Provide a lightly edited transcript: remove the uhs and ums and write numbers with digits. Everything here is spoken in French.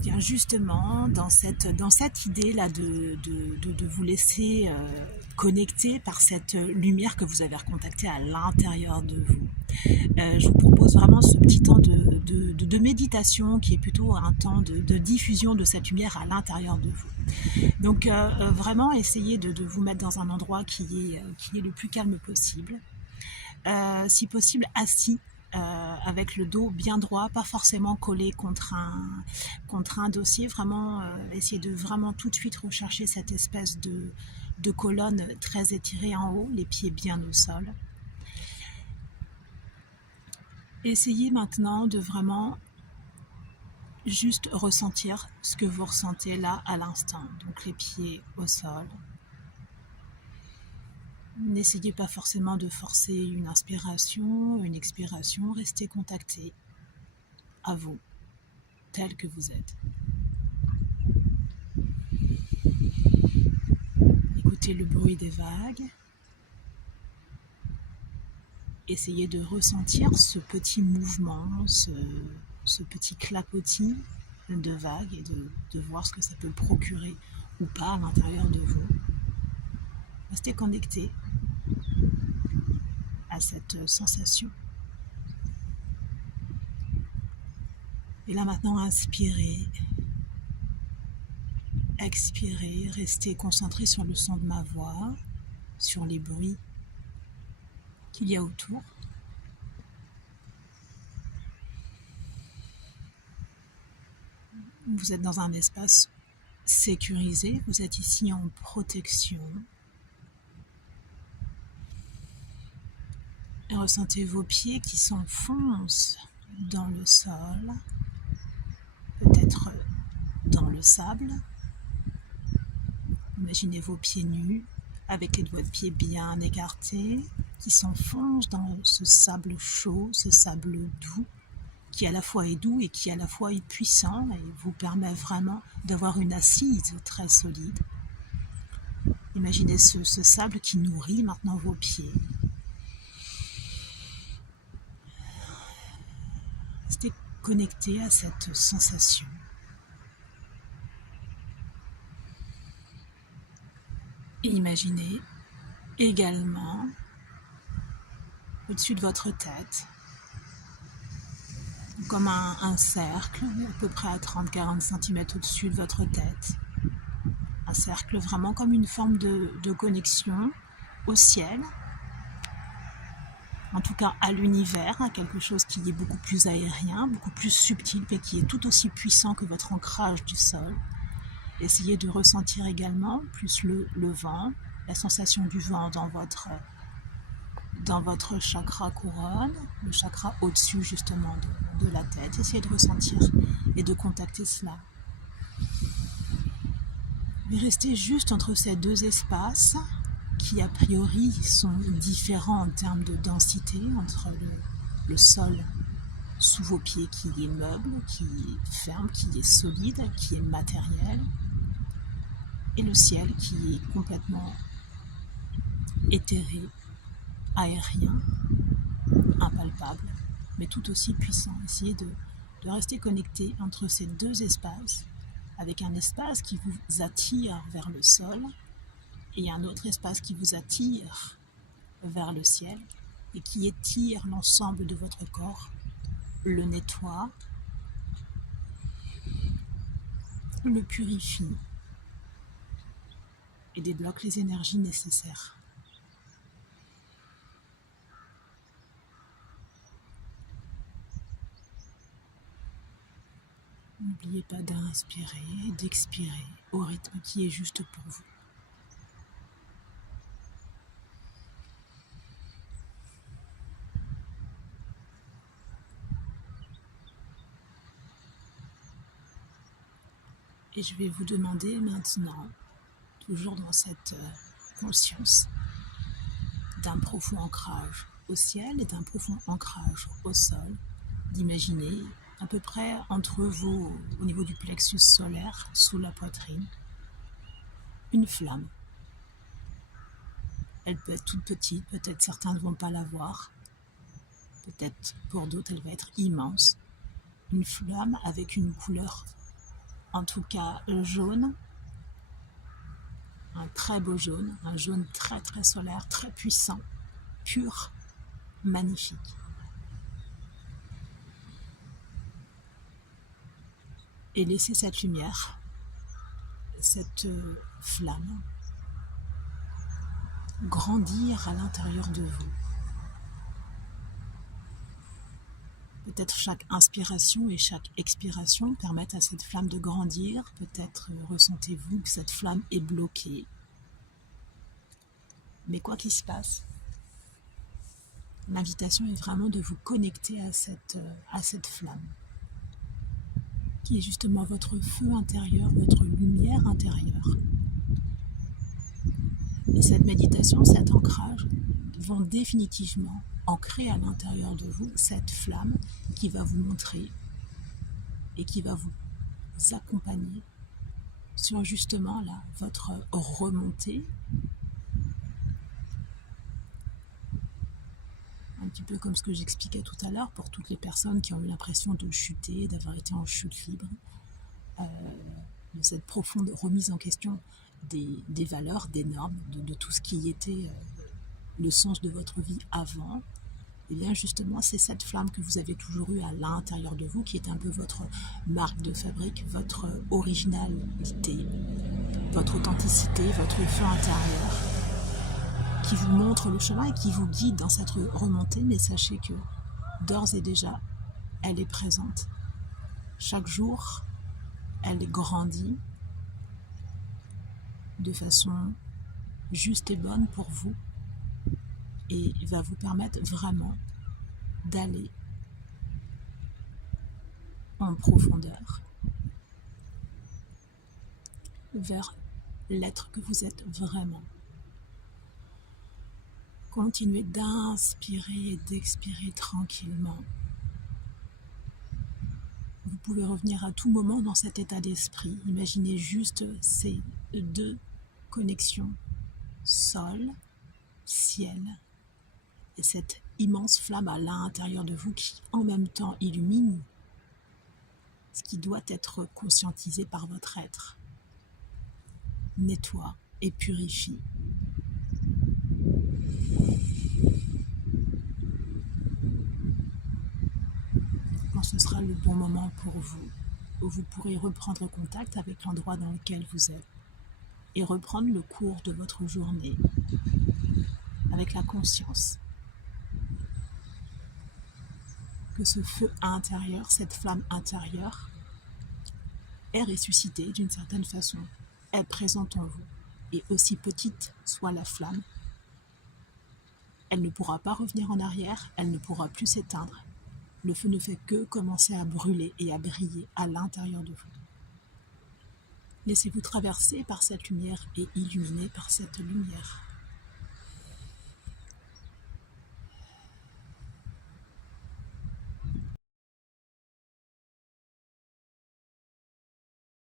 bien justement, dans cette idée-là de vous laisser connecter par cette lumière que vous avez recontactée à l'intérieur de vous, je vous propose vraiment ce petit temps de méditation qui est plutôt un temps de diffusion de cette lumière à l'intérieur de vous. Donc vraiment essayez de vous mettre dans un endroit qui est le plus calme possible. Si possible assis, avec le dos bien droit, pas forcément collé contre un dossier, vraiment essayer de vraiment tout de suite rechercher cette espèce de colonne très étirée en haut, les pieds bien au sol. Essayez maintenant de vraiment juste ressentir ce que vous ressentez là à l'instant, donc les pieds au sol. N'essayez pas forcément de forcer une inspiration, une expiration, restez contacté à vous, tel que vous êtes. Écoutez le bruit des vagues. Essayez de ressentir ce petit mouvement, ce petit clapotis de vagues et de voir ce que ça peut procurer ou pas à l'intérieur de vous. Restez connecté à cette sensation. Et là maintenant, inspirez, expirez, restez concentré sur le son de ma voix, sur les bruits qu'il y a autour. Vous êtes dans un espace sécurisé, vous êtes ici en protection. Et ressentez vos pieds qui s'enfoncent dans le sol, peut-être dans le sable. Imaginez vos pieds nus, avec les doigts de pied bien écartés, qui s'enfoncent dans ce sable chaud, ce sable doux, qui à la fois est doux et qui à la fois est puissant et vous permet vraiment d'avoir une assise très solide. Imaginez ce sable qui nourrit maintenant vos pieds. Restez connecté à cette sensation. Et imaginez également au-dessus de votre tête, comme un cercle, à peu près à 30-40 cm au-dessus de votre tête. Un cercle vraiment comme une forme de connexion au ciel, en tout cas à l'univers, à quelque chose qui est beaucoup plus aérien, beaucoup plus subtil, mais qui est tout aussi puissant que votre ancrage du sol. Essayez de ressentir également plus le vent, la sensation du vent dans votre chakra couronne, le chakra au-dessus justement de la tête. Essayez de ressentir et de contacter cela. Mais restez juste entre ces deux espaces qui a priori sont différents en termes de densité entre le sol sous vos pieds qui est meuble, qui est ferme, qui est solide, qui est matériel, et le ciel qui est complètement éthéré, aérien, impalpable, mais tout aussi puissant. Essayez de rester connecté entre ces deux espaces, avec un espace qui vous attire vers le sol et un autre espace qui vous attire vers le ciel et qui étire l'ensemble de votre corps, le nettoie, le purifie et débloque les énergies nécessaires. N'oubliez pas d'inspirer et d'expirer au rythme qui est juste pour vous. Et je vais vous demander maintenant, toujours dans cette conscience d'un profond ancrage au ciel et d'un profond ancrage au sol, d'imaginer à peu près entre vous, au niveau du plexus solaire, sous la poitrine, une flamme. Elle peut être toute petite, peut-être certains ne vont pas la voir, peut-être pour d'autres elle va être immense. Une flamme avec une couleur en tout cas jaune, un très beau jaune, un jaune très très solaire, très puissant, pur, magnifique. Et laissez cette lumière, cette flamme, grandir à l'intérieur de vous. Peut-être chaque inspiration et chaque expiration permettent à cette flamme de grandir. Peut-être ressentez-vous que cette flamme est bloquée. Mais quoi qu'il se passe, l'invitation est vraiment de vous connecter à cette flamme, qui est justement votre feu intérieur, votre lumière intérieure. Et cette méditation, cet ancrage, vont définitivement ancrer à l'intérieur de vous cette flamme qui va vous montrer et qui va vous accompagner sur justement là, votre remontée. Un petit peu comme ce que j'expliquais tout à l'heure pour toutes les personnes qui ont eu l'impression de chuter, d'avoir été en chute libre, de cette profonde remise en question des valeurs, des normes, de tout ce qui était le sens de votre vie avant. Et bien justement, c'est cette flamme que vous avez toujours eue à l'intérieur de vous qui est un peu votre marque de fabrique, votre originalité, votre authenticité, votre feu intérieur, qui vous montre le chemin et qui vous guide dans cette remontée. Mais sachez que d'ores et déjà, elle est présente. Chaque jour, elle grandit de façon juste et bonne pour vous et va vous permettre vraiment d'aller en profondeur vers l'être que vous êtes vraiment. Continuez d'inspirer et d'expirer tranquillement. Vous pouvez revenir à tout moment dans cet état d'esprit. Imaginez juste ces deux connexions, sol, ciel, et cette immense flamme à l'intérieur de vous qui en même temps illumine ce qui doit être conscientisé par votre être, nettoie et purifie. Quand ce sera le bon moment pour vous, vous pourrez reprendre contact avec l'endroit dans lequel vous êtes et reprendre le cours de votre journée avec la conscience que ce feu intérieur, cette flamme intérieure est ressuscitée d'une certaine façon, est présente en vous. Et aussi petite soit la flamme, elle ne pourra pas revenir en arrière, elle ne pourra plus s'éteindre. Le feu ne fait que commencer à brûler et à briller à l'intérieur de vous. Laissez-vous traverser par cette lumière et illuminer par cette lumière.